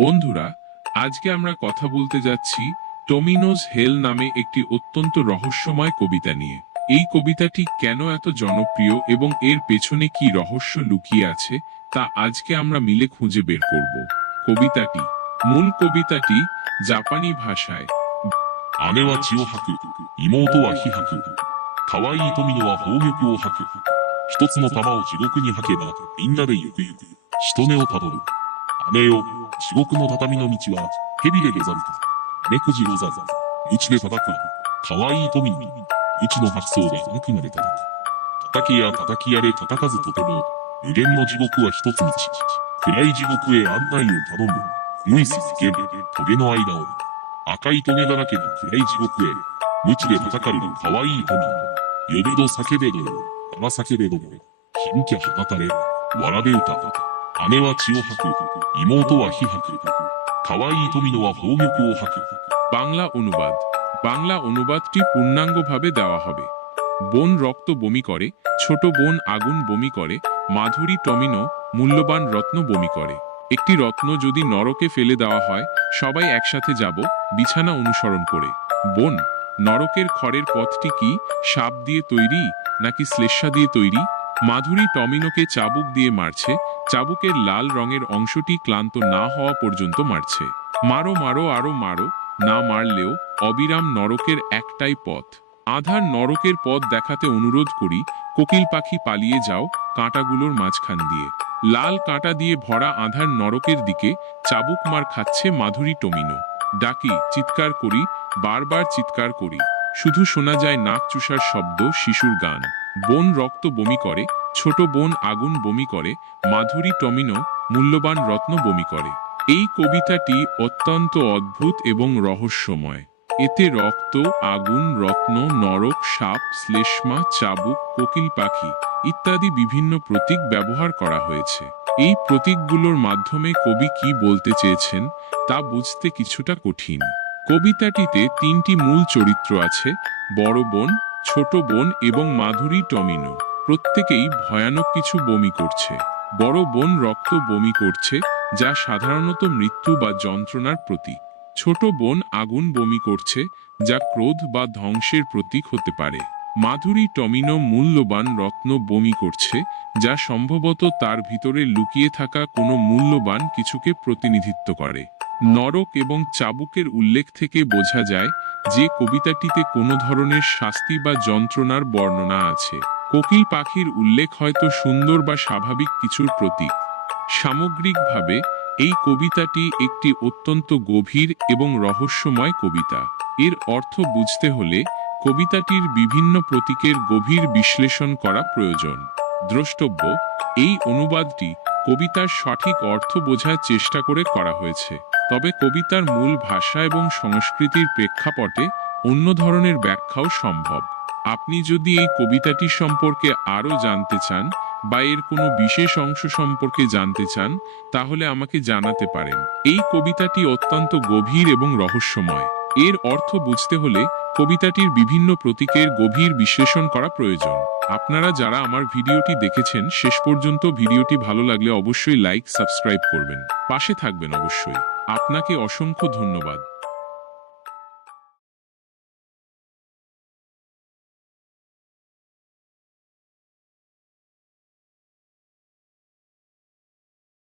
বন্ধুরা, আজকে আমরা কথা বলতে যাচ্ছি টমিনোজ হেল নামে একটি অত্যন্ত রহস্যময় কবিতা নিয়ে। এই কবিতাটি কেন এত জনপ্রিয় এবং এর পেছনে কি রহস্য লুকিয়ে আছে তা আজকে আমরা মিলে খুঁজে বের করব। মূল কবিতাটি জাপানি ভাষায়। 姉は血を吐く、妹は火吐く。可愛い富野は宝玉を吐く。一つの玉を地獄に吐けば、みんなでゆくゆく、しとねをたどる。姉よ、地獄の畳の道は、蛇でござるか。目くじござる。鞭で叩く。可愛い富野、鞭の吐きそうで悪魔で叩く。叩きや叩きやで叩かずとても、無限の地獄は一つ道。暗い地獄へ案内を頼む。無いすげる、棘の間を。赤いトゲだらけの暗い地獄へ、無知で叩かれる可愛い富。夜ど叫べども、荒叫べども、響き放たれ、わらべ歌。姉は血を吐く、妹は火吐く。可愛い富野は宝玉を吐く。বাংলা অনুবাদ। বাংলা অনুবাদটি পূর্ণাঙ্গভাবে দেওয়া হবে। বোন রক্ত বমি করে, ছোট বোন আগুন বমি করে, মাধুরী টমিনো মূল্যবান রত্ন বমি করে। একটি রত্ন যদি নরকে ফেলে দেওয়া হয়, সবাই একসাথে যাব বিছানা অনুসরণ করে। বোন, নরকের খড়ের পথটি কি সাপ দিয়ে তৈরি নাকি শ্লেষ্মা দিয়ে তৈরি? মাধুরী টমিনোকে চাবুক দিয়ে মারছে, চাবুকের লাল রঙের অংশটি ক্লান্ত না হওয়া পর্যন্ত মারছে। মারো মারো আরো মারো, না মারলেও অবিরাম নরকের একটাই পথ। আধার নরকের পথ দেখাতে অনুরোধ করি, কোকিল পাখি পালিয়ে যাও কাঁটাগুলোর মাঝখান দিয়ে। লাল কাঁটা দিয়ে ভরা আধার নরকের দিকে চাবুক মার খাচ্ছে মাধুরী টমিনো। ডাকি, চিৎকার করি, বারবার চিৎকার করি, শুধু শোনা যায় নাক চুষার শব্দ, শিশুর গান। বোন রক্ত বমি করে, ছোট বোন আগুন বমি করে, মাধুরী টমিনো মূল্যবান রত্ন বমি করে। এই কবিতাটি অত্যন্ত অদ্ভুত এবং রহস্যময়। এতে রক্ত, আগুন, রত্ন, নরক, সাপ, শ্লেষ্মা, চাবুক, কোকিল পাখি ইত্যাদি বিভিন্ন প্রতীক ব্যবহার করা হয়েছে। এই প্রতীকগুলোর মাধ্যমে কবি কি বলতে চেয়েছেন তা বুঝতে কিছুটা কঠিন। কবিতাটিতে তিনটি মূল চরিত্র আছে: বড় বোন, ছোট বোন এবং মাধুরী টমিনো। প্রত্যেকেই ভয়ানক কিছু বমি করছে। বড় বোন রক্ত বমি করছে, যা সাধারণত মৃত্যু বা যন্ত্রণার প্রতীক। ছোট বোন আগুন বমি করছে, যা ক্রোধ বা ধ্বংসের প্রতীক হতে পারে। মাধুরী টমিনো মূল্যবান রত্ন বমি করছে, যা সম্ভবত তার ভিতরে লুকিয়ে থাকা কোনো মূল্যবান কিছুকে প্রতিনিধিত্ব করে। নরক এবং চাবুকের উল্লেখ থেকে বোঝা যায় যে কবিতাটিতে কোনো ধরনের শাস্তি বা যন্ত্রণার বর্ণনা আছে। কোকিল পাখির উল্লেখ হয়তো সুন্দর বা স্বাভাবিক কিছুর প্রতীক। সামগ্রিকভাবে এই কবিতাটি একটি অত্যন্ত গভীর এবং রহস্যময় কবিতা। এর অর্থ বুঝতে হলে কবিতাটির বিভিন্ন প্রতীকের গভীর বিশ্লেষণ করা প্রয়োজন। দ্রষ্টব্য, এই অনুবাদটি কবিতার সঠিক অর্থ বোঝার চেষ্টা করে করা হয়েছে, তবে কবিতার মূল ভাষা এবং সংস্কৃতির প্রেক্ষাপটে অন্য ধরনের ব্যাখ্যাও সম্ভব। আপনি যদি এই কবিতাটি সম্পর্কে আরও জানতে চান বা এর কোনো বিশেষ অংশ সম্পর্কে জানতে চান, তাহলে আমাকে জানাতে পারেন। এই কবিতাটি অত্যন্ত গভীর এবং রহস্যময়। এর অর্থ বুঝতে হলে কবিতাটির বিভিন্ন প্রতীকের গভীর বিশ্লেষণ করা প্রয়োজন। আপনারা যারা আমার ভিডিওটি দেখেছেন শেষ পর্যন্ত, ভিডিওটি ভালো লাগলে অবশ্যই লাইক, সাবস্ক্রাইব করবেন, পাশে থাকবেন অবশ্যই। আপনাকে অসংখ্য ধন্যবাদ।